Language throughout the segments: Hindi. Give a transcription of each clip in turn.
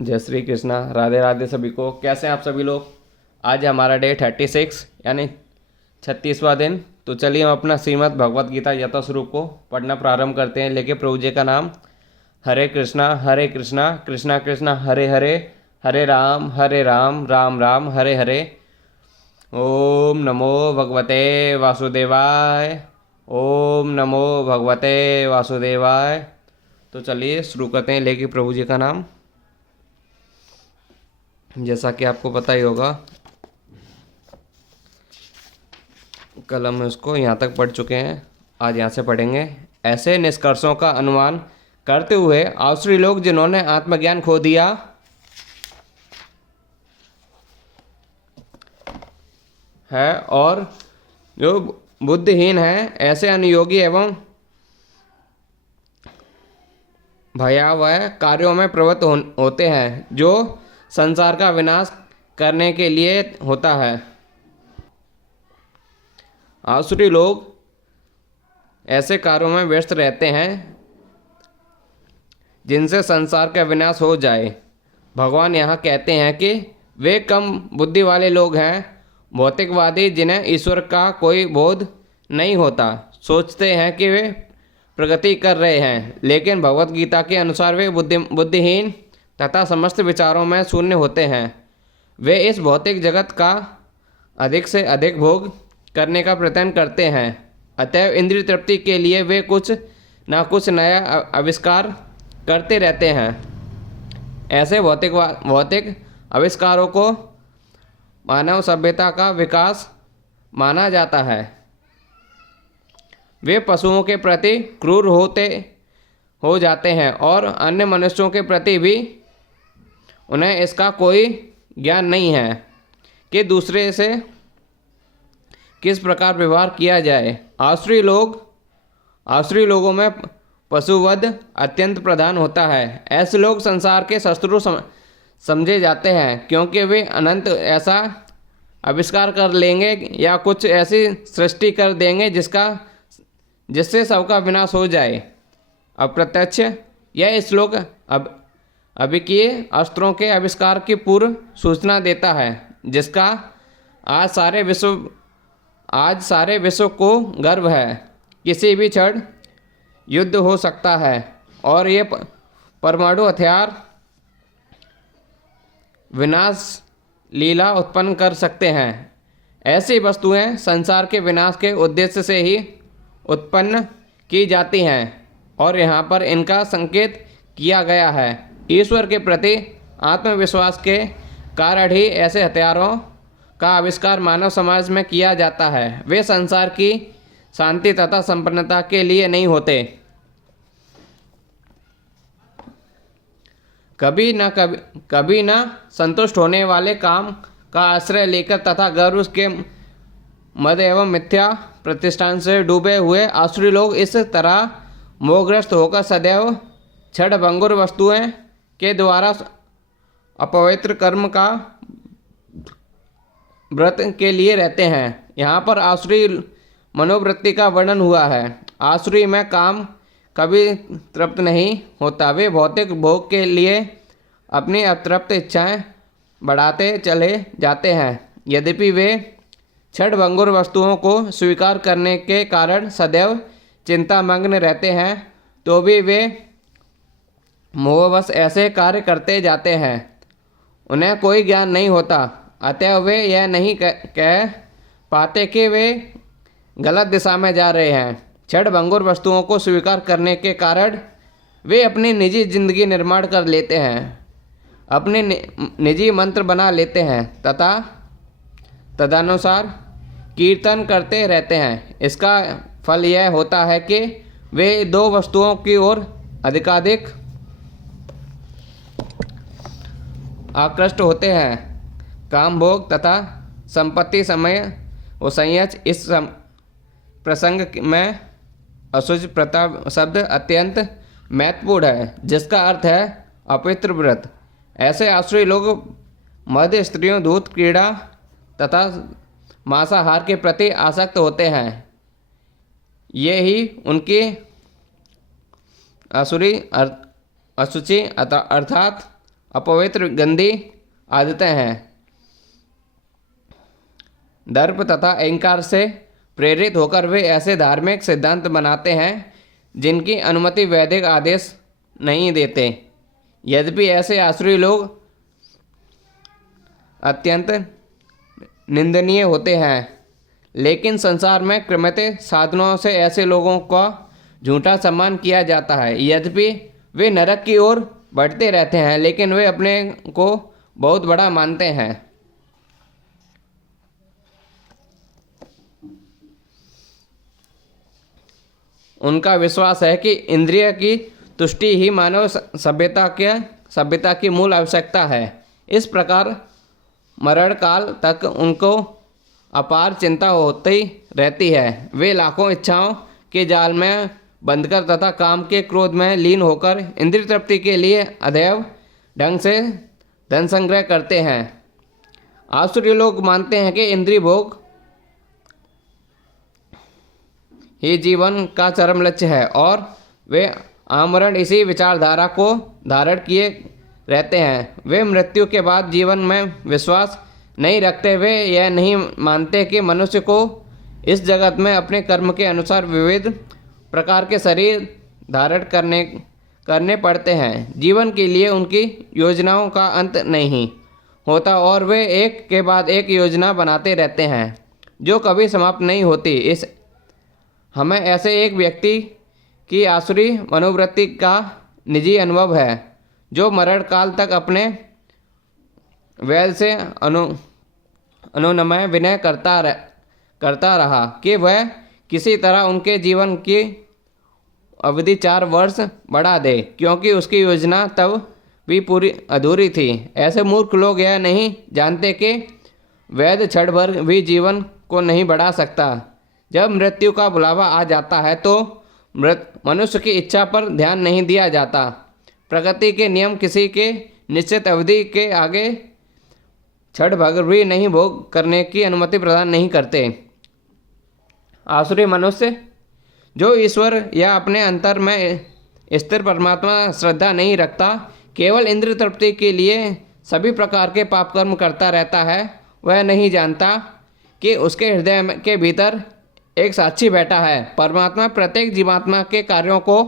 जय श्री कृष्णा, राधे राधे सभी को। कैसे हैं आप सभी लोग। आज हमारा डे 36 यानी 36वां दिन। तो चलिए हम अपना श्रीमद् भगवत गीता यथास्वरूप को पढ़ना प्रारंभ करते हैं, लेके प्रभु जी का नाम। हरे कृष्णा कृष्णा कृष्णा हरे हरे, हरे राम राम राम हरे हरे। ओम नमो भगवते वासुदेवाय, ओम नमो भगवते वासुदेवाय। तो चलिए शुरू करते हैं, लेके प्रभु जी का नाम। जैसा कि आपको पता ही होगा, कल हम इसको यहाँ तक पढ़ चुके हैं, आज यहाँ से पढ़ेंगे। ऐसे निष्कर्षों का अनुमान करते हुए आसुरी लोग जिन्होंने आत्मज्ञान खो दिया है और जो बुद्धिहीन है, ऐसे अनुयोगी एवं भयावह कार्यों में प्रवृत्त होते हैं, जो संसार का विनाश करने के लिए होता है। आसुरी लोग ऐसे कार्यों में व्यस्त रहते हैं जिनसे संसार का विनाश हो जाए। भगवान यहाँ कहते हैं कि वे कम बुद्धि वाले लोग हैं, भौतिकवादी, जिन्हें ईश्वर का कोई बोध नहीं होता, सोचते हैं कि वे प्रगति कर रहे हैं, लेकिन भगवत गीता के अनुसार वे बुद्धिहीन तथा समस्त विचारों में शून्य होते हैं। वे इस भौतिक जगत का अधिक से अधिक भोग करने का प्रयत्न करते हैं, अतएव इंद्रिय तृप्ति के लिए वे कुछ ना कुछ नया आविष्कार करते रहते हैं। ऐसे भौतिक आविष्कारों को मानव सभ्यता का विकास माना जाता है। वे पशुओं के प्रति क्रूर हो जाते हैं और अन्य मनुष्यों के प्रति भी उन्हें इसका कोई ज्ञान नहीं है कि दूसरे से किस प्रकार व्यवहार किया जाए। आसुरी लोगों में पशुवध अत्यंत प्रधान होता है। ऐसे लोग संसार के शत्रु समझे जाते हैं, क्योंकि वे अनंत ऐसा आविष्कार कर लेंगे या कुछ ऐसी सृष्टि कर देंगे जिससे सबका विनाश हो जाए। अप्रत्यक्ष यह श्लोक अभिकीय अस्त्रों के आविष्कार की पूर्व सूचना देता है, जिसका आज सारे विश्व को गर्व है। किसी भी क्षण युद्ध हो सकता है और ये परमाणु हथियार विनाश लीला उत्पन्न कर सकते हैं। ऐसी वस्तुएं संसार के विनाश के उद्देश्य से ही उत्पन्न की जाती हैं और यहाँ पर इनका संकेत किया गया है। ईश्वर के प्रति आत्मविश्वास के कारण ही ऐसे हथियारों का आविष्कार मानव समाज में किया जाता है। वे संसार की शांति तथा संपन्नता के लिए नहीं होते। कभी न संतुष्ट होने वाले काम का आश्रय लेकर तथा गर्व के मद एवं मिथ्या प्रतिष्ठान से डूबे हुए आसुरी लोग इस तरह मोहग्रस्त होकर सदैव क्षणभंगुर वस्तुएं के द्वारा अपवित्र कर्म का व्रत के लिए रहते हैं। यहाँ पर आसुरी मनोवृत्ति का वर्णन हुआ है। आसुरी में काम कभी तृप्त नहीं होता। वे भौतिक भोग के लिए अपनी अतृप्त इच्छाएं बढ़ाते चले जाते हैं। यद्यपि वे क्षणभंगुर वस्तुओं को स्वीकार करने के कारण सदैव चिंतामग्न रहते हैं, तो भी वे मोहवश ऐसे कार्य करते जाते हैं। उन्हें कोई ज्ञान नहीं होता, अतः वे यह नहीं कह पाते कि वे गलत दिशा में जा रहे हैं। क्षणभंगुर वस्तुओं को स्वीकार करने के कारण वे अपनी निजी जिंदगी निर्माण कर लेते हैं, अपने निजी मंत्र बना लेते हैं तथा तदनुसार कीर्तन करते रहते हैं। इसका फल यह होता है कि वे दो वस्तुओं की ओर अधिकाधिक आकृष्ट होते हैं, काम भोग तथा संपत्ति समय व संयच। इस प्रसंग में असुच प्रताप शब्द अत्यंत महत्वपूर्ण है, जिसका अर्थ है अपवित्र व्रत। ऐसे आसुरी लोग मध्य स्त्रियों, दूध, क्रीड़ा तथा मांसाहार के प्रति आसक्त होते हैं। ये ही उनकी असुची अर्थात अपवित्र गंदी आदतें हैं। दर्प तथा अहंकार से प्रेरित होकर वे ऐसे धार्मिक सिद्धांत बनाते हैं जिनकी अनुमति वैदिक आदेश नहीं देते। यद्यपि ऐसे आसुरी लोग अत्यंत निंदनीय होते हैं, लेकिन संसार में क्रमित साधनों से ऐसे लोगों का झूठा सम्मान किया जाता है। यद्यपि वे नरक की ओर बढ़ते रहते हैं, लेकिन वे अपने को बहुत बड़ा मानते हैं। उनका विश्वास है कि इंद्रिय की तुष्टि ही मानव सभ्यता की मूल आवश्यकता है। इस प्रकार मरण काल तक उनको अपार चिंता होती रहती है। वे लाखों इच्छाओं के जाल में बंधकर तथा काम के क्रोध में लीन होकर इंद्रिय तृप्ति के लिए अदैव ढंग से धन संग्रह करते हैं। आसुरी लोग मानते हैं कि इंद्रिय भोग ही जीवन का चरम लक्ष्य है और वे आमरण इसी विचारधारा को धारण किए रहते हैं। वे मृत्यु के बाद जीवन में विश्वास नहीं रखते। वे यह नहीं मानते कि मनुष्य को इस जगत में अपने कर्म के अनुसार विविध प्रकार के शरीर धारण करने पड़ते हैं। जीवन के लिए उनकी योजनाओं का अंत नहीं होता और वे एक के बाद एक योजना बनाते रहते हैं जो कभी समाप्त नहीं होती। हमें ऐसे एक व्यक्ति की आसुरी मनोवृत्ति का निजी अनुभव है जो मरण काल तक अपने वैल से अनुनमय विनय करता रहा कि वह किसी तरह उनके जीवन की अवधि 4 वर्ष बढ़ा दे, क्योंकि उसकी योजना तब भी पूरी अधूरी थी। ऐसे मूर्ख लोग यह नहीं जानते कि वैध क्षण भर भी जीवन को नहीं बढ़ा सकता। जब मृत्यु का बुलावा आ जाता है तो मनुष्य की इच्छा पर ध्यान नहीं दिया जाता। प्रकृति के नियम किसी के निश्चित अवधि के आगे क्षण भर भी नहीं भोग करने की अनुमति प्रदान नहीं करते। आसुरी मनुष्य जो ईश्वर या अपने अंतर में स्थिर परमात्मा श्रद्धा नहीं रखता, केवल इंद्रिय तृप्ति के लिए सभी प्रकार के पाप कर्म करता रहता है, वह नहीं जानता कि उसके हृदय के भीतर एक साक्षी बैठा है। परमात्मा प्रत्येक जीवात्मा के कार्यों को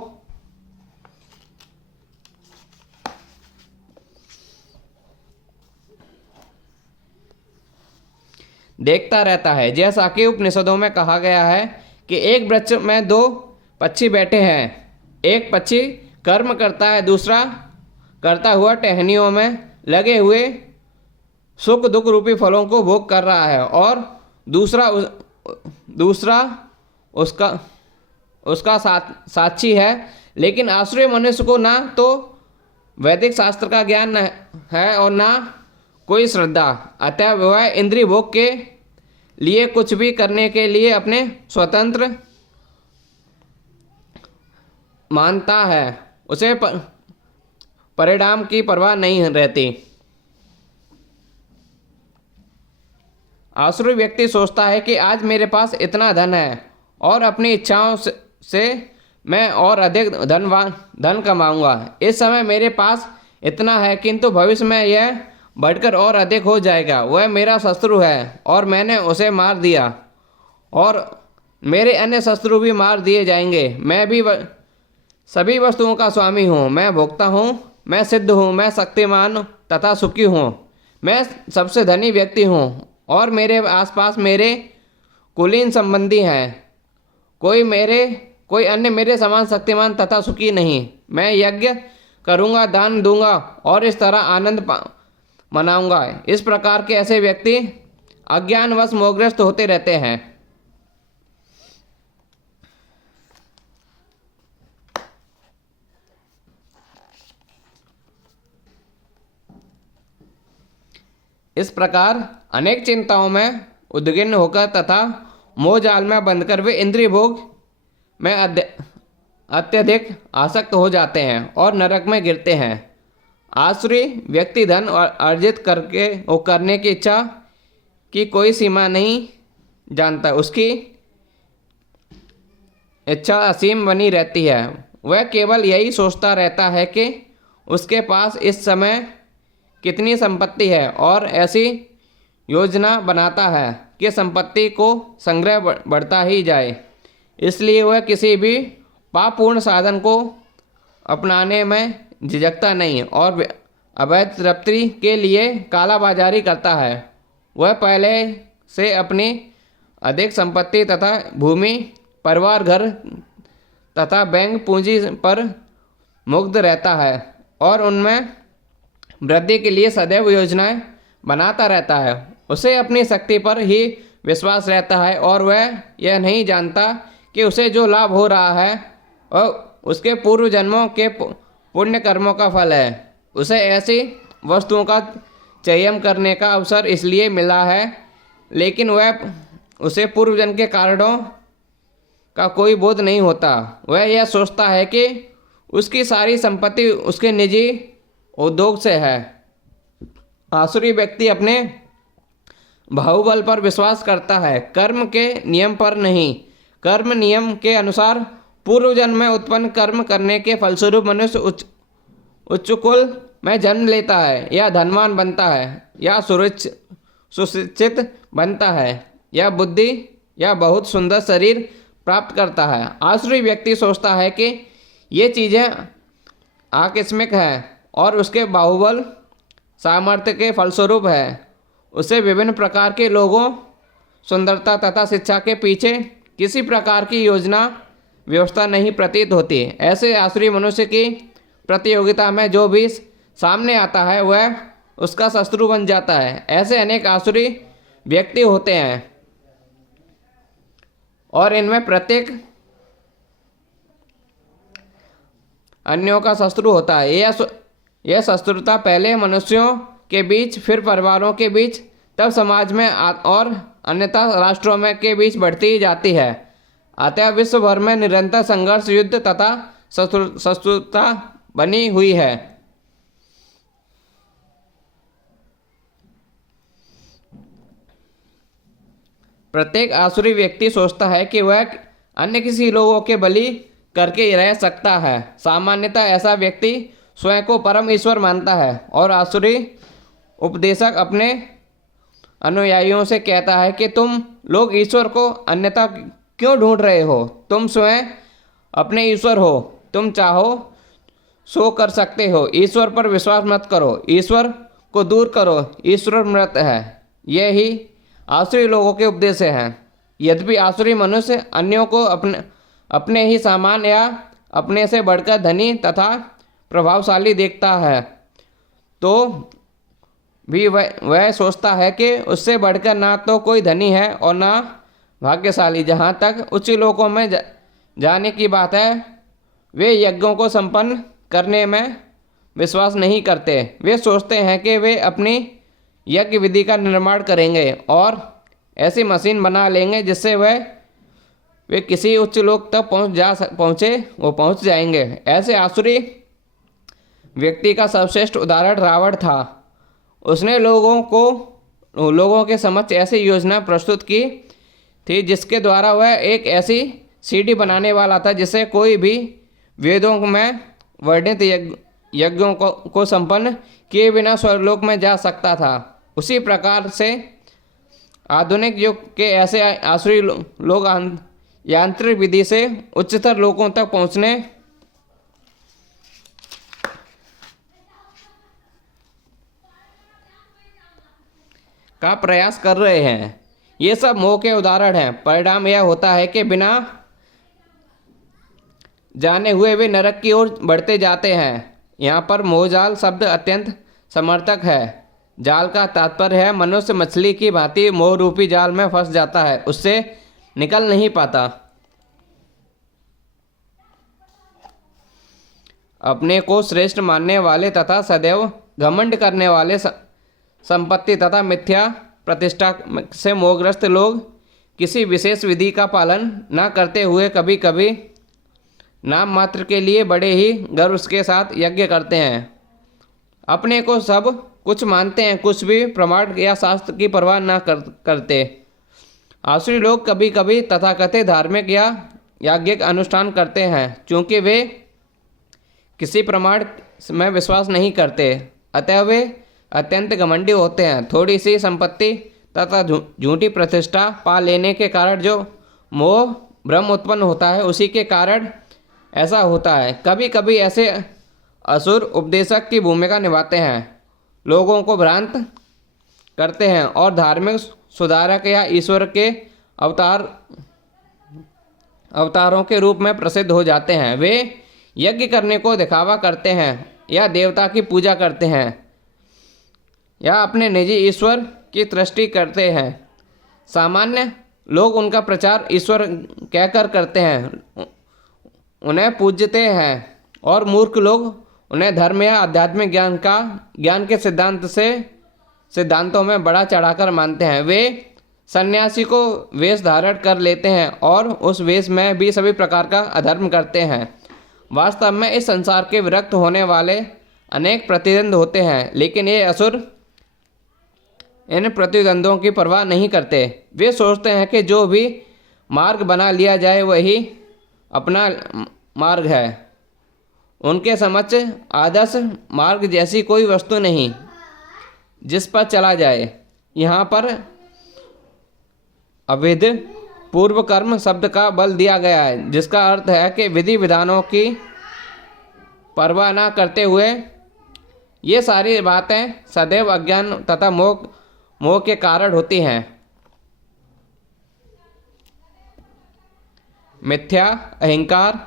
देखता रहता है। जैसा कि उपनिषदों में कहा गया है कि एक वृक्ष में 2 पक्षी बैठे हैं, एक पक्षी कर्म करता है, दूसरा करता हुआ टहनियों में लगे हुए सुख दुख रूपी फलों को भोग कर रहा है और दूसरा उसका साक्षी है। लेकिन आसुरी मनुष्य को ना तो वैदिक शास्त्र का ज्ञान है और ना कोई श्रद्धा, अतः वह इंद्रिय भोग के लिए कुछ भी करने के लिए अपने स्वतंत्र मानता है। उसे परिणाम की परवाह नहीं रहती। आसुरी व्यक्ति सोचता है कि आज मेरे पास इतना धन है और अपनी इच्छाओं से मैं और अधिक धन कमाऊंगा। इस समय मेरे पास इतना है, किंतु भविष्य में यह बढ़कर और अधिक हो जाएगा। वह मेरा शत्रु है और मैंने उसे मार दिया और मेरे अन्य शत्रु भी मार दिए जाएंगे। मैं भी सभी वस्तुओं का स्वामी हूँ, मैं भोक्ता हूँ, मैं सिद्ध हूँ, मैं शक्तिमान तथा सुखी हूँ, मैं सबसे धनी व्यक्ति हूँ और मेरे आसपास मेरे कुलीन संबंधी हैं। कोई अन्य मेरे समान शक्तिमान तथा सुखी नहीं। मैं यज्ञ करूँगा, दान दूंगा और इस तरह आनंद मनाऊंगा। इस प्रकार के ऐसे व्यक्ति अज्ञानवश मोहग्रस्त होते रहते हैं। इस प्रकार अनेक चिंताओं में उद्विग्न होकर तथा मोहजाल में बंधकर वे इंद्रिय भोग में अत्यधिक आसक्त हो जाते हैं और नरक में गिरते हैं। आसुरी व्यक्ति धन अर्जित करने की इच्छा की कोई सीमा नहीं जानता। उसकी इच्छा असीम बनी रहती है। वह केवल यही सोचता रहता है कि उसके पास इस समय कितनी संपत्ति है और ऐसी योजना बनाता है कि संपत्ति को संग्रह बढ़ता ही जाए। इसलिए वह किसी भी पापपूर्ण साधन को अपनाने में झिझकता नहीं और अवैध तृप्ति के लिए कालाबाजारी करता है। वह पहले से अपनी अधिक संपत्ति तथा भूमि, परिवार, घर तथा बैंक पूंजी पर मुग्ध रहता है और उनमें वृद्धि के लिए सदैव योजनाएं बनाता रहता है। उसे अपनी शक्ति पर ही विश्वास रहता है और वह यह नहीं जानता कि उसे जो लाभ हो रहा है और उसके पूर्व जन्मों के पुण्य कर्मों का फल है। उसे ऐसी वस्तुओं का चयन करने का अवसर इसलिए मिला है, लेकिन वह उसे पूर्व जन्म के कारणों का कोई बोध नहीं होता। वह यह सोचता है कि उसकी सारी संपत्ति उसके निजी उद्योग से है। आसुरी व्यक्ति अपने बाहुबल पर विश्वास करता है, कर्म के नियम पर नहीं। कर्म नियम के अनुसार पूर्व जन्म में उत्पन्न कर्म करने के फलस्वरूप मनुष्य उच्च कुल में जन्म लेता है, या धनवान बनता है, या सुशिक्षित बनता है, या बुद्धि या बहुत सुंदर शरीर प्राप्त करता है। आसुरी व्यक्ति सोचता है कि ये चीज़ें आकस्मिक हैं और उसके बाहुबल सामर्थ्य के फलस्वरूप है। उसे विभिन्न प्रकार के लोगों, सुंदरता तथा शिक्षा के पीछे किसी प्रकार की योजना व्यवस्था नहीं प्रतीत होती। ऐसे आसुरी मनुष्य की प्रतियोगिता में जो भी सामने आता है वह उसका शत्रु बन जाता है। ऐसे अनेक आसुरी व्यक्ति होते हैं और इनमें प्रत्येक अन्यों का शत्रु होता है। यह शत्रुता पहले मनुष्यों के बीच, फिर परिवारों के बीच, तब समाज में और अन्यथा राष्ट्रों में के बीच बढ़ती जाती है। अतः विश्व भर में निरंतर संघर्ष, युद्ध तथा शत्रुता बनी हुई है। प्रत्येक आसुरी व्यक्ति सोचता है कि वह अन्य किसी लोगों के बलि करके रह सकता है। सामान्यतः ऐसा व्यक्ति स्वयं को परम ईश्वर मानता है और आसुरी उपदेशक अपने अनुयायियों से कहता है कि तुम लोग ईश्वर को अन्यथा क्यों ढूंढ रहे हो? तुम स्वयं अपने ईश्वर हो। तुम चाहो सो कर सकते हो। ईश्वर पर विश्वास मत करो, ईश्वर को दूर करो, ईश्वर मृत है। यही आसुरी लोगों के उपदेश हैं। यद्यपि आसुरी मनुष्य अन्यों को अपने ही सामान या अपने से बढ़कर धनी तथा प्रभावशाली देखता है, तो भी वह सोचता है कि उससे बढ़कर ना तो कोई धनी है और ना भाग्यशाली। जहाँ तक उच्च लोकों में जाने की बात है, वे यज्ञों को संपन्न करने में विश्वास नहीं करते। वे सोचते हैं कि वे अपनी यज्ञ विधि का निर्माण करेंगे और ऐसी मशीन बना लेंगे जिससे वे किसी उच्च लोक तक पहुँच जाएंगे। ऐसे आसुरी व्यक्ति का सर्वश्रेष्ठ उदाहरण रावण था। उसने लोगों के समक्ष ऐसी योजना प्रस्तुत की थी जिसके द्वारा वह एक ऐसी सीढ़ी बनाने वाला था जिसे कोई भी वेदों में वर्णित यज्ञों को संपन्न किए बिना स्वर्गलोक में जा सकता था। उसी प्रकार से आधुनिक युग के ऐसे आसुरी लोग यांत्रिक विधि से उच्चतर लोकों तक पहुंचने का प्रयास कर रहे हैं। ये सब मोह के उदाहरण हैं। परिणाम यह होता है कि बिना जाने हुए वे नरक की ओर बढ़ते जाते हैं। यहाँ पर मोहजाल शब्द अत्यंत समर्थक है। जाल का तात्पर्य है मनुष्य मछली की भांति मोह रूपी जाल में फंस जाता है, उससे निकल नहीं पाता। अपने को श्रेष्ठ मानने वाले तथा सदैव घमंड करने वाले संपत्ति तथा मिथ्या प्रतिष्ठा से मोहग्रस्त लोग किसी विशेष विधि का पालन न करते हुए कभी कभी नाम मात्र के लिए बड़े ही गर्व के साथ यज्ञ करते हैं। अपने को सब कुछ मानते हैं, कुछ भी प्रमाण या शास्त्र की परवाह न करते। आसुरी लोग कभी कभी तथाकथित धार्मिक या याज्ञिक अनुष्ठान करते हैं, क्योंकि वे किसी प्रमाण में विश्वास नहीं करते, अतः वे अत्यंत घमंडी होते हैं। थोड़ी सी संपत्ति तथा झूठी प्रतिष्ठा पा लेने के कारण जो मोह भ्रम उत्पन्न होता है, उसी के कारण ऐसा होता है। कभी कभी ऐसे असुर उपदेशक की भूमिका निभाते हैं, लोगों को भ्रांत करते हैं और धार्मिक सुधारक या ईश्वर के अवतारों के रूप में प्रसिद्ध हो जाते हैं। वे यज्ञ करने को दिखावा करते हैं या देवता की पूजा करते हैं या अपने निजी ईश्वर की सृष्टि करते हैं। सामान्य लोग उनका प्रचार ईश्वर कहकर करते हैं, उन्हें पूजते हैं, और मूर्ख लोग उन्हें धर्म या आध्यात्मिक ज्ञान के सिद्धांतों में बड़ा चढ़ाकर मानते हैं। वे सन्यासी को वेश धारण कर लेते हैं और उस वेश में भी सभी प्रकार का अधर्म करते हैं। वास्तव में इस संसार के विरक्त होने वाले अनेक प्रतिद्वंद होते हैं, लेकिन ये असुर इन प्रतिद्वंद्वों की परवाह नहीं करते। वे सोचते हैं कि जो भी मार्ग बना लिया जाए वही अपना मार्ग है। उनके समक्ष आदर्श मार्ग जैसी कोई वस्तु नहीं जिस पर चला जाए। यहाँ पर अविध पूर्व कर्म शब्द का बल दिया गया है, जिसका अर्थ है कि विधि विधानों की परवाह न करते हुए ये सारी बातें सदैव अज्ञान तथा मोह के कारण होती हैं। मिथ्या अहंकार,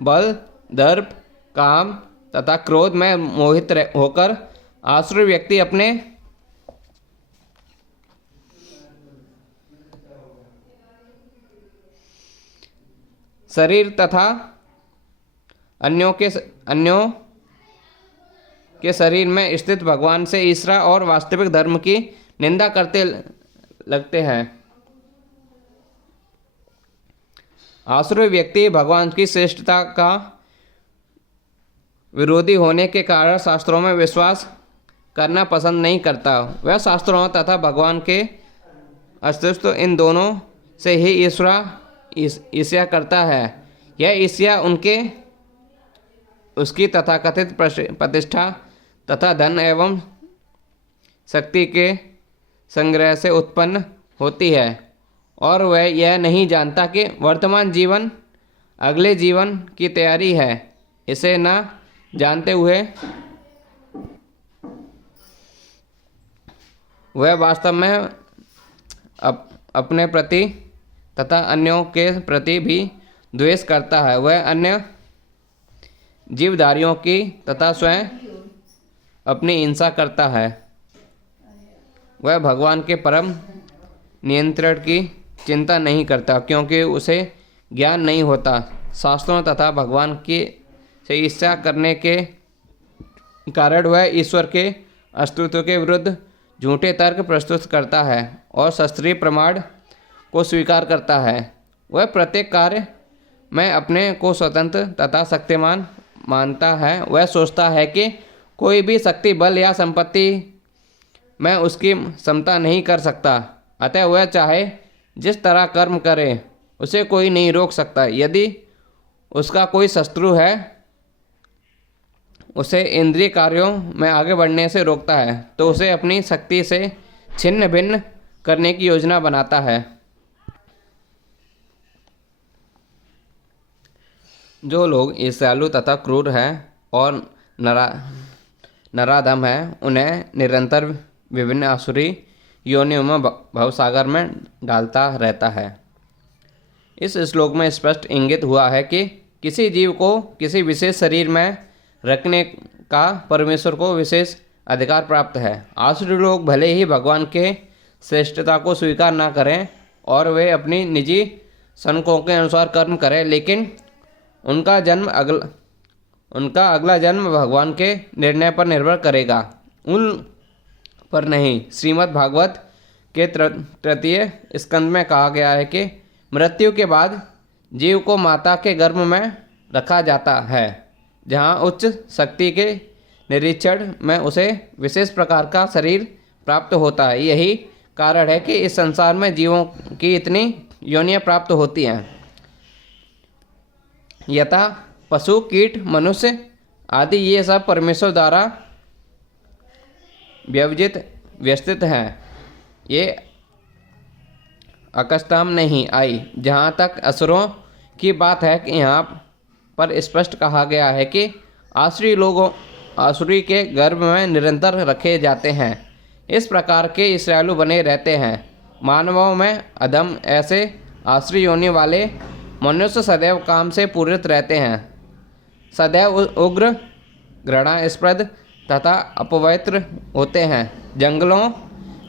बल, दर्प, काम तथा क्रोध में मोहित होकर आसुरी व्यक्ति अपने शरीर तथा अन्यों के शरीर में स्थित भगवान से ईश्वर और वास्तविक धर्म की निंदा करते लगते हैं। आसुरी व्यक्ति भगवान की श्रेष्ठता का विरोधी होने के कारण शास्त्रों में विश्वास करना पसंद नहीं करता। वह शास्त्रों तथा भगवान के अस्तित्व इन दोनों से ही ईर्ष्या करता है। यह ईर्ष्या उसकी तथाकथित प्रतिष्ठा तथा धन एवं शक्ति के संग्रह से उत्पन्न होती है, और वह यह नहीं जानता कि वर्तमान जीवन अगले जीवन की तैयारी है। इसे न जानते हुए वह वास्तव में अपने प्रति तथा अन्यों के प्रति भी द्वेष करता है। वह अन्य जीवधारियों की तथा स्वयं अपनी हिंसा करता है। वह भगवान के परम नियंत्रण की चिंता नहीं करता, क्योंकि उसे ज्ञान नहीं होता। शास्त्रों तथा भगवान की से ईर्ष्या करने के कारण वह ईश्वर के अस्तित्व के विरुद्ध झूठे तर्क प्रस्तुत करता है और शास्त्रीय प्रमाण को स्वीकार करता है। वह प्रत्येक कार्य में अपने को स्वतंत्र तथा शक्तिमान मानता है। वह सोचता है कि कोई भी शक्ति, बल या संपत्ति में उसकी क्षमता नहीं कर सकता, अतः वह चाहे जिस तरह कर्म करे उसे कोई नहीं रोक सकता। यदि उसका कोई शत्रु है उसे इंद्रिय कार्यों में आगे बढ़ने से रोकता है, तो उसे अपनी शक्ति से छिन्न भिन्न करने की योजना बनाता है। जो लोग ईर्ष्यालु तथा क्रूर हैं और नराधम हैं, उन्हें निरंतर विभिन्न आसुरी योनियों में भवसागर में डालता रहता है। इस श्लोक में स्पष्ट इंगित हुआ है कि किसी जीव को किसी विशेष शरीर में रखने का परमेश्वर को विशेष अधिकार प्राप्त है। आसुरी लोग भले ही भगवान के श्रेष्ठता को स्वीकार न करें और वे अपनी निजी सनकों के अनुसार कर्म करें, लेकिन उनका अगला जन्म भगवान के निर्णय पर निर्भर करेगा, उन पर नहीं। श्रीमद् भागवत के तृतीय स्कंद में कहा गया है कि मृत्यु के बाद जीव को माता के गर्भ में रखा जाता है, जहाँ उच्च शक्ति के निरीक्षण में उसे विशेष प्रकार का शरीर प्राप्त होता है। यही कारण है कि इस संसार में जीवों की इतनी योनियाँ प्राप्त होती हैं। यथा पशु, कीट, मनुष्य आदि ये सब परमेश्वर द्वारा व्यवस्थित है। ये अकस्मात नहीं आई। जहाँ तक असुरों की बात है कि यहाँ पर स्पष्ट कहा गया है कि आसुरी के गर्भ में निरंतर रखे जाते हैं। इस प्रकार के ईर्ष्यालु बने रहते हैं। मानवों में अधम ऐसे आसुरी योनि वाले मनुष्य सदैव काम से पूरित रहते हैं, सदैव उग्र, घृणास्पद तथा अपवित्र होते हैं। जंगलों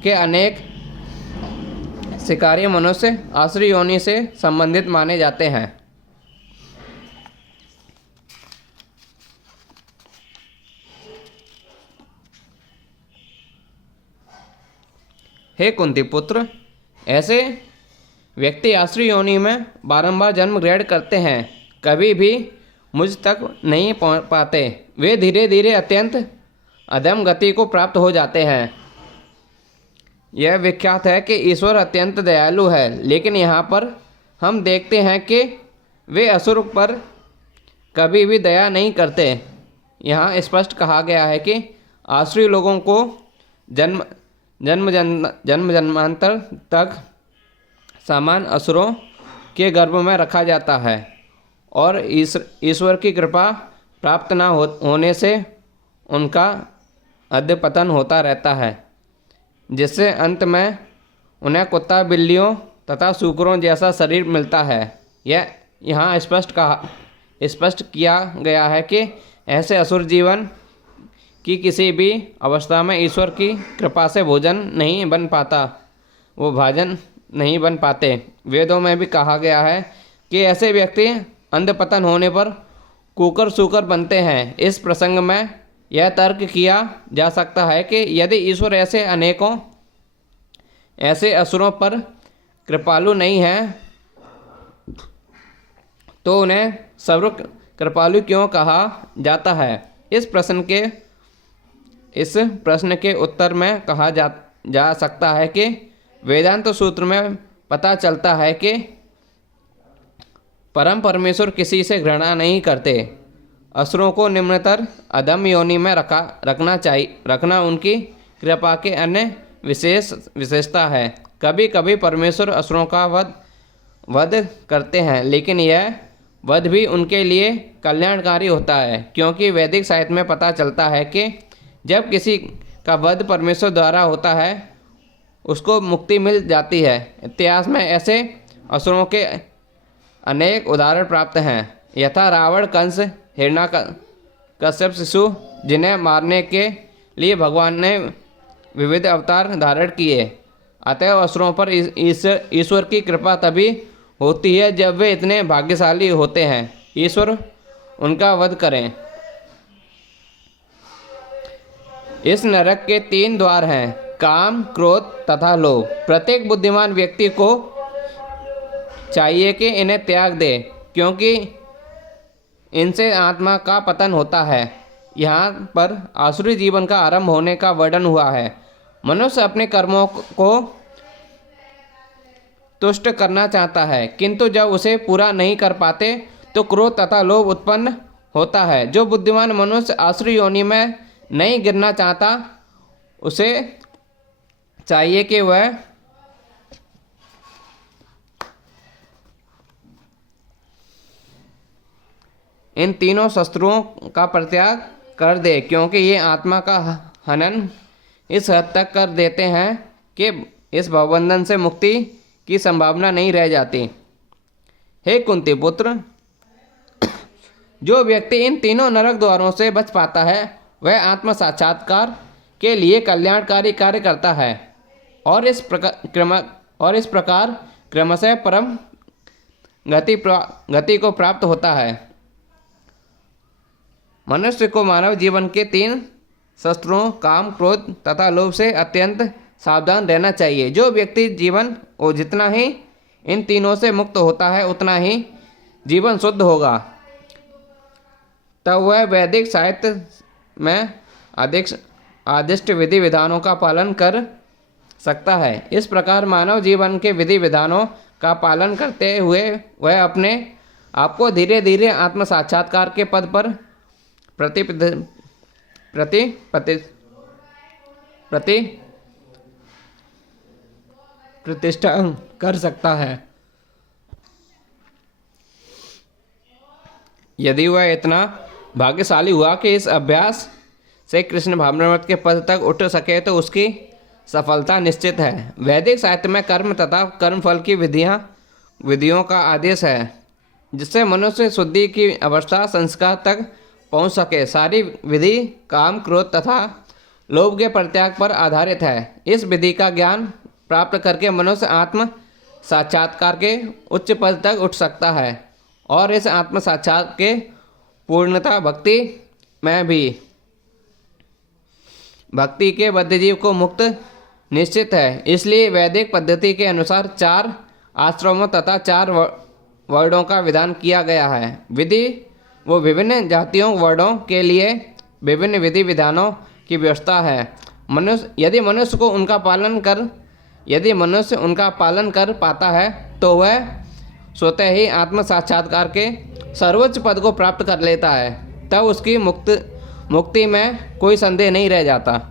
के अनेक शिकारी मनुष्य आसुरी योनि से संबंधित माने जाते हैं। हे कुंती पुत्र, ऐसे व्यक्ति आसुरी योनि में बारंबार जन्म ग्रहण करते हैं, कभी भी मुझ तक नहीं पहुँच पाते। वे धीरे धीरे अत्यंत अधम गति को प्राप्त हो जाते हैं। यह विख्यात है कि ईश्वर अत्यंत दयालु है, लेकिन यहाँ पर हम देखते हैं कि वे असुर पर कभी भी दया नहीं करते। यहाँ स्पष्ट कहा गया है कि आसुरी लोगों को जन्म जन्मांतर तक समान असुरों के गर्भ में रखा जाता है और ईश्वर की कृपा प्राप्त न होने से उनका अधपतन होता रहता है, जिससे अंत में उन्हें कुत्ता, बिल्लियों तथा सूकरों जैसा शरीर मिलता है। यह यहाँ स्पष्ट किया गया है कि ऐसे असुर जीवन की किसी भी अवस्था में ईश्वर की कृपा से भोजन नहीं बन पाता, वो भाजन नहीं बन पाते। वेदों में भी कहा गया है कि ऐसे व्यक्ति अंधपतन होने पर कुकर सूकर बनते हैं। इस प्रसंग में यह तर्क किया जा सकता है कि यदि ईश्वर ऐसे असुरों पर कृपालु नहीं है तो उन्हें सर्व कृपालु क्यों कहा जाता है। इस प्रश्न के उत्तर में कहा जा सकता है कि वेदांत सूत्र में पता चलता है कि परम परमेश्वर किसी से घृणा नहीं करते। असुरों को निम्नतर अधम योनि में रखना उनकी कृपा के अन्य विशेषता है। कभी कभी परमेश्वर असुरों का वध करते हैं, लेकिन यह वध भी उनके लिए कल्याणकारी होता है, क्योंकि वैदिक साहित्य में पता चलता है कि जब किसी का वध परमेश्वर द्वारा होता है उसको मुक्ति मिल जाती है। इतिहास में ऐसे असुरों के अनेक उदाहरण प्राप्त हैं, यथा रावण, कंस, हिरण्यकश्यप, शिशु, जिन्हें मारने के लिए भगवान ने विविध अवतार धारण किए। अतएव असुरों पर ईश्वर की कृपा तभी होती है जब वे इतने भाग्यशाली होते हैं ईश्वर उनका वध करें। इस नरक के 3 द्वार हैं, काम, क्रोध तथा लोभ। प्रत्येक बुद्धिमान व्यक्ति को चाहिए कि इन्हें त्याग दे, क्योंकि इनसे आत्मा का पतन होता है। यहाँ पर आसुरी जीवन का आरंभ होने का वर्णन हुआ है। मनुष्य अपने कर्मों को तुष्ट करना चाहता है, किंतु जब उसे पूरा नहीं कर पाते तो क्रोध तथा लोभ उत्पन्न होता है। जो बुद्धिमान मनुष्य आसुरी योनि में नहीं गिरना चाहता, उसे चाहिए कि वह इन तीनों शस्त्रों का परित्याग कर दे, क्योंकि ये आत्मा का हनन इस हद तक कर देते हैं कि इस भवबंधन से मुक्ति की संभावना नहीं रह जाती। हे कुंती पुत्र, जो व्यक्ति इन तीनों नरक द्वारों से बच पाता है वह आत्म साक्षात्कार के लिए कल्याणकारी कार्य करता है और इस प्रकार क्रमशः परम गति को प्राप्त होता है। मनुष्य को मानव जीवन के 3 शस्त्रों काम, क्रोध तथा लोभ से अत्यंत सावधान रहना चाहिए। जो व्यक्ति जीवन और जितना ही इन तीनों से मुक्त होता है उतना ही जीवन शुद्ध होगा। तब वह वैदिक साहित्य में आदिष्ट विधि विधानों का पालन कर सकता है। इस प्रकार मानव जीवन के विधि विधानों का पालन करते हुए वह अपने आप को धीरे धीरे आत्म साक्षात्कार के पद पर प्रतिष्ठा कर सकता है। यदि वह इतना भाग्यशाली हुआ कि इस अभ्यास से कृष्ण भावनामृत के पद तक उठ सके तो उसकी सफलता निश्चित है। वैदिक साहित्य में कर्म तथा कर्मफल की विधियों का आदेश है जिससे मनुष्य शुद्धि की अवस्था संस्कार तक पहुंच सके। सारी विधि काम, क्रोध तथा लोभ के परित्याग पर आधारित है। इस विधि का ज्ञान प्राप्त करके मनुष्य आत्म साक्षात्कार के उच्च पद तक उठ सकता है और इस आत्म साक्षात्कार के पूर्णता भक्ति में भी भक्ति के बद्धजीव को मुक्त निश्चित है। इसलिए वैदिक पद्धति के अनुसार 4 आश्रमों तथा 4 वर्णों का विधान किया गया है। विधि वो विभिन्न जातियों वर्णों के लिए विभिन्न विधि विधानों की व्यवस्था है। यदि मनुष्य उनका पालन कर पाता है तो वह स्वतः ही आत्म साक्षात्कार के सर्वोच्च पद को प्राप्त कर लेता है। तब उसकी मुक्ति में कोई संदेह नहीं रह जाता।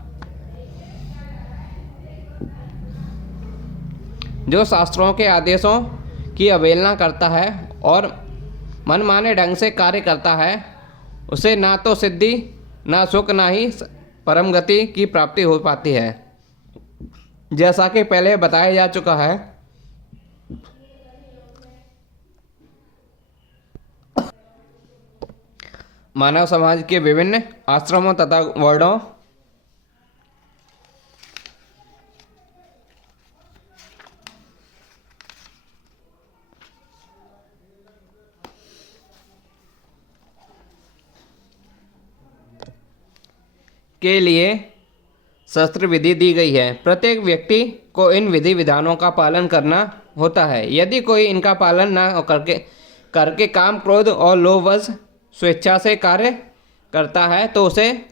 जो शास्त्रों के आदेशों की अवहेलना करता है और मनमाने ढंग से कार्य करता है उसे ना तो सिद्धि, ना सुख, ना ही परम गति की प्राप्ति हो पाती है। जैसा कि पहले बताया जा चुका है, मानव समाज के विभिन्न आश्रमों तथा वर्णों के लिए शस्त्र विधि दी गई है। प्रत्येक व्यक्ति को इन विधि विधानों का पालन करना होता है। यदि कोई इनका पालन न करके काम, क्रोध और लोभवश स्वेच्छा से कार्य करता है तो उसे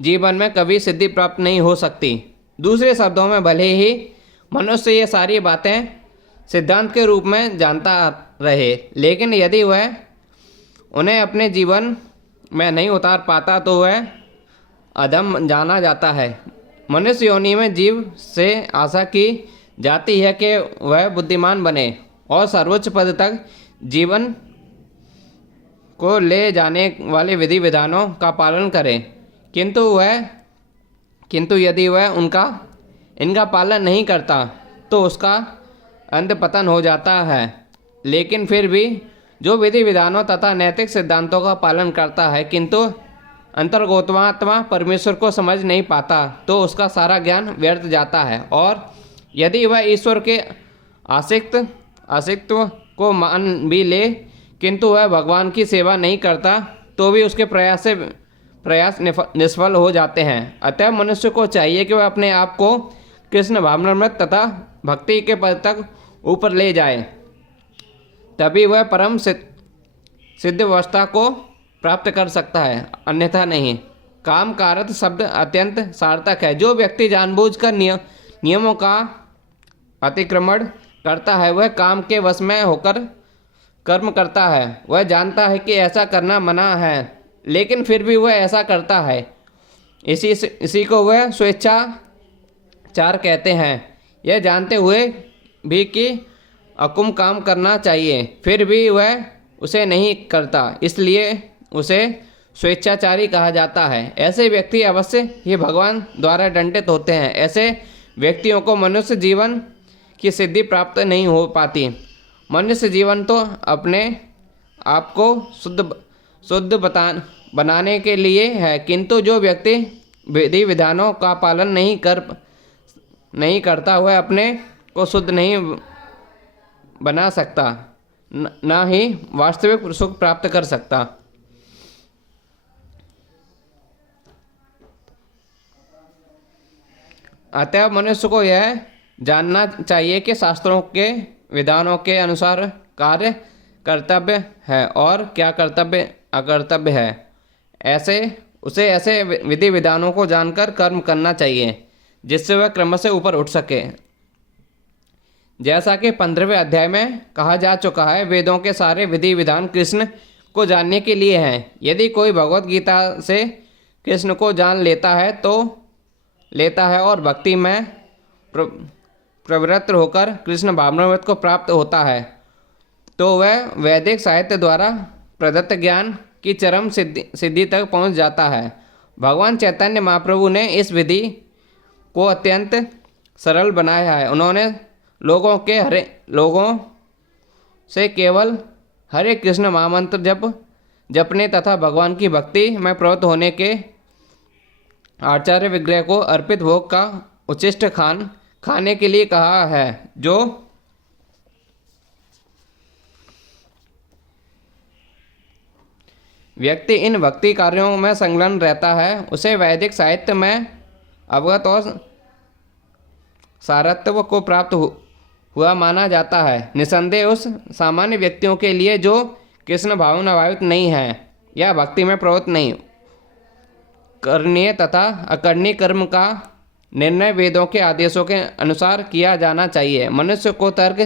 जीवन में कभी सिद्धि प्राप्त नहीं हो सकती। दूसरे शब्दों में, भले ही मनुष्य ये सारी बातें सिद्धांत के रूप में जानता रहे, लेकिन यदि वह उन्हें अपने जीवन में नहीं उतार पाता तो वह अधम जाना जाता है। मनुष्य योनि में जीव से आशा की जाती है कि वह बुद्धिमान बने और सर्वोच्च पद तक जीवन को ले जाने वाले विधि विधानों का पालन करे, किंतु यदि वह इनका पालन नहीं करता तो उसका अंत पतन हो जाता है। लेकिन फिर भी जो विधि विधानों तथा नैतिक सिद्धांतों का पालन करता है किंतु अंतर्गोत्वात्मा परमेश्वर को समझ नहीं पाता तो उसका सारा ज्ञान व्यर्थ जाता है। और यदि वह ईश्वर के आसक्तित्व को मान भी ले किंतु वह भगवान की सेवा नहीं करता तो भी उसके प्रयास निष्फल हो जाते हैं। अतः मनुष्य को चाहिए कि वह अपने आप को कृष्ण भावनामृत तथा भक्ति के पद तक ऊपर ले जाए, तभी वह परम सिद्ध अवस्था को प्राप्त कर सकता है, अन्यथा नहीं। काम का अर्थ शब्द अत्यंत सार्थक है। जो व्यक्ति जानबूझकर नियमों का अतिक्रमण करता है वह काम के वश में होकर कर्म करता है। वह जानता है कि ऐसा करना मना है लेकिन फिर भी वह ऐसा करता है। इसी को वह स्वेच्छाचार कहते हैं। यह जानते हुए भी कि अकुम काम करना चाहिए फिर भी वह उसे नहीं करता, इसलिए उसे स्वेच्छाचारी कहा जाता है। ऐसे व्यक्ति अवश्य ही भगवान द्वारा दंडित होते हैं। ऐसे व्यक्तियों को मनुष्य जीवन की सिद्धि प्राप्त नहीं हो पाती। मनुष्य जीवन तो अपने आप को शुद्ध बनाने के लिए है, किंतु जो व्यक्ति विधि विधानों का पालन नहीं करता वह अपने को शुद्ध नहीं बना सकता, ना ही वास्तविक सुख प्राप्त कर सकता। अतः मनुष्य को यह जानना चाहिए कि शास्त्रों के विधानों के अनुसार कार्य कर्तव्य है और क्या कर्तव्य अकर्तव्य है। उसे ऐसे विधि विधानों को जानकर कर्म करना चाहिए जिससे वह क्रम से ऊपर उठ सके। जैसा कि 15वें अध्याय में कहा जा चुका है, वेदों के सारे विधि विधान कृष्ण को जानने के लिए हैं। यदि कोई भगवत गीता से कृष्ण को जान लेता है तो लेता है और भक्ति में प्रवृत्त होकर कृष्ण भावनामृत को प्राप्त होता है तो वह वैदिक साहित्य द्वारा प्रदत्त ज्ञान की चरम सिद्धि तक पहुंच जाता है। भगवान चैतन्य महाप्रभु ने इस विधि को अत्यंत सरल बनाया है। उन्होंने लोगों से केवल हरे कृष्ण महामंत्र जपने तथा भगवान की भक्ति में प्रवृत्त होने के आचार्य विग्रह को अर्पित भोग का उच्छिष्ट खाने के लिए कहा है। जो व्यक्ति इन भक्ति कार्यों में संलग्न रहता है उसे वैदिक साहित्य में अवगत और सारत्व को प्राप्त हुआ माना जाता है। निसंदेह उस सामान्य व्यक्तियों के लिए जो कृष्ण भावनाभावित नहीं है या भक्ति में प्रवृत्त नहीं, करणीय तथा अकरणीय कर्म का निर्णय वेदों के आदेशों के अनुसार किया जाना चाहिए। मनुष्य को तर्क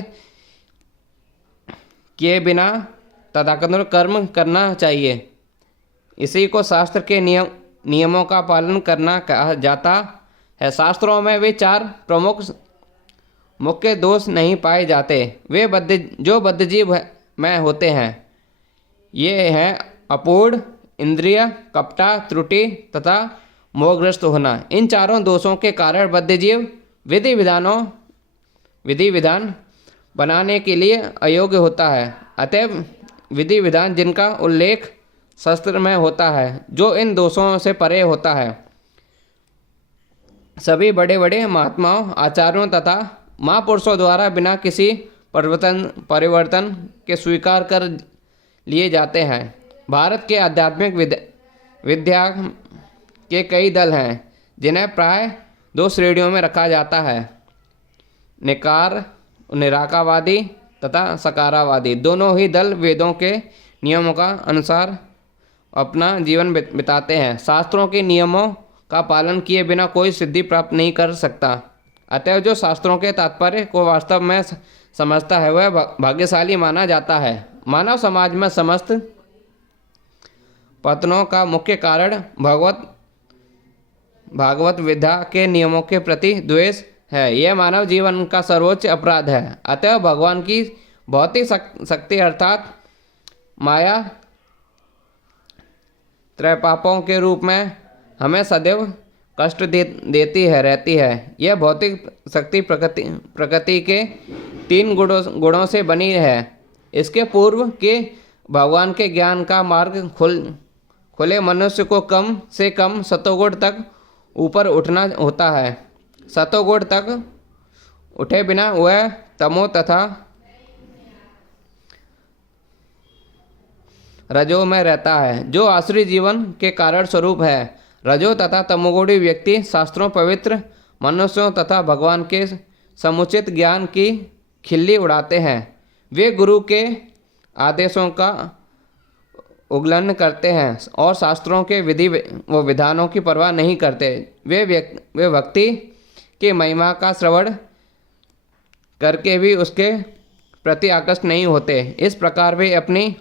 किए बिना तथाकथित कर्म करना चाहिए। इसी को शास्त्र के नियमों का पालन करना कहा जाता है। शास्त्रों में वे 4 प्रमुख मुख्य दोष नहीं पाए जाते। वे जो बद्धजीव में होते हैं ये हैं अपूर्ण, इंद्रिय, कपटा, त्रुटि तथा मोहग्रस्त होना। इन चारों दोषों के कारण बद्धजीव विधि विधान बनाने के लिए अयोग्य होता है। अतएव विधि विधान जिनका उल्लेख शास्त्र में होता है जो इन दोषों से परे होता है, सभी बड़े बड़े महात्माओं, आचार्यों तथा महापुरुषों द्वारा बिना किसी परिवर्तन के स्वीकार कर लिए जाते हैं। भारत के आध्यात्मिक विद्या के कई दल हैं जिन्हें प्राय 2 श्रेणियों में रखा जाता है, निराकारवादी तथा सकारावादी। दोनों ही दल वेदों के नियमों का अनुसार अपना जीवन बिताते हैं। शास्त्रों के नियमों का पालन किए बिना कोई सिद्धि प्राप्त नहीं कर सकता। अतएव जो शास्त्रों के तात्पर्य को वास्तव में समझता है वह भाग्यशाली माना जाता है। मानव समाज में समस्त पतनों का मुख्य कारण भागवत विद्या के नियमों के प्रति द्वेष है। यह मानव जीवन का सर्वोच्च अपराध है। अतएव भगवान की भौतिक शक्ति अर्थात माया त्रय पापों के रूप में हमें सदैव कष्ट देती रहती है। यह भौतिक शक्ति प्रकृति के 3 गुणों से बनी है। इसके पूर्व के भगवान के ज्ञान का मार्ग खुले मनुष्य को कम से कम सतोगुण तक ऊपर उठना होता है। सतोगुण तक उठे बिना वह तमो तथा रजो में रहता है जो आसुरी जीवन के कारण स्वरूप है। रजो तथा तमोगुणी व्यक्ति शास्त्रों, पवित्र मनुष्यों तथा भगवान के समुचित ज्ञान की खिल्ली उड़ाते हैं। वे गुरु के आदेशों का उल्लंघन करते हैं और शास्त्रों के विधि व विधानों की परवाह नहीं करते। वे भक्ति के महिमा का श्रवण करके भी उसके प्रति आकर्षित नहीं होते। इस प्रकार वे अपनी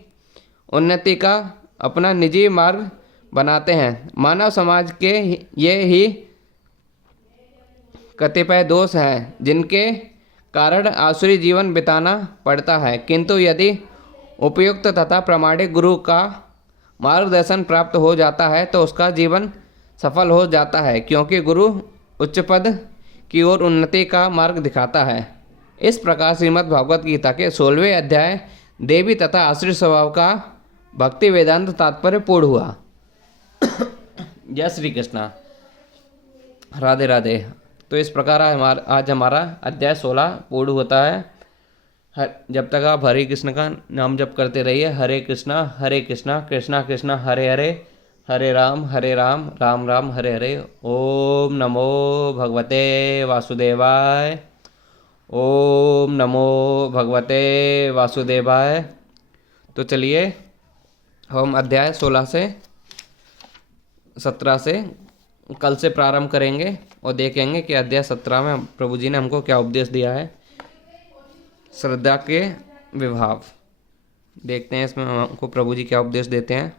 उन्नति का अपना निजी मार्ग बनाते हैं। मानव समाज के ये ही कतिपय दोष हैं जिनके कारण आसुरी जीवन बिताना पड़ता है। किंतु यदि उपयुक्त तथा प्रामाणिक गुरु का मार्गदर्शन प्राप्त हो जाता है तो उसका जीवन सफल हो जाता है, क्योंकि गुरु उच्च पद की ओर उन्नति का मार्ग दिखाता है। इस प्रकार श्रीमद् भागवत गीता के 16वें अध्याय देवी तथा आश्रित स्वभाव का भक्ति वेदांत तात्पर्य पूर्ण हुआ। जय श्री कृष्णा, राधे राधे। तो इस प्रकार आज हमारा अध्याय 16 पूर्ण होता है। जब तक आप हरे कृष्ण का नाम जप करते रहिए। हरे कृष्णा कृष्णा कृष्णा हरे हरे, हरे राम राम राम हरे हरे। ओम नमो भगवते वासुदेवाय। ओम नमो भगवते वासुदेवाय। तो चलिए हम अध्याय 16 से 17 से कल से प्रारंभ करेंगे और देखेंगे कि अध्याय 17 में प्रभु जी ने हमको क्या उपदेश दिया है। श्रद्धा के विभाव देखते हैं इसमें हमको प्रभु जी क्या उपदेश देते हैं।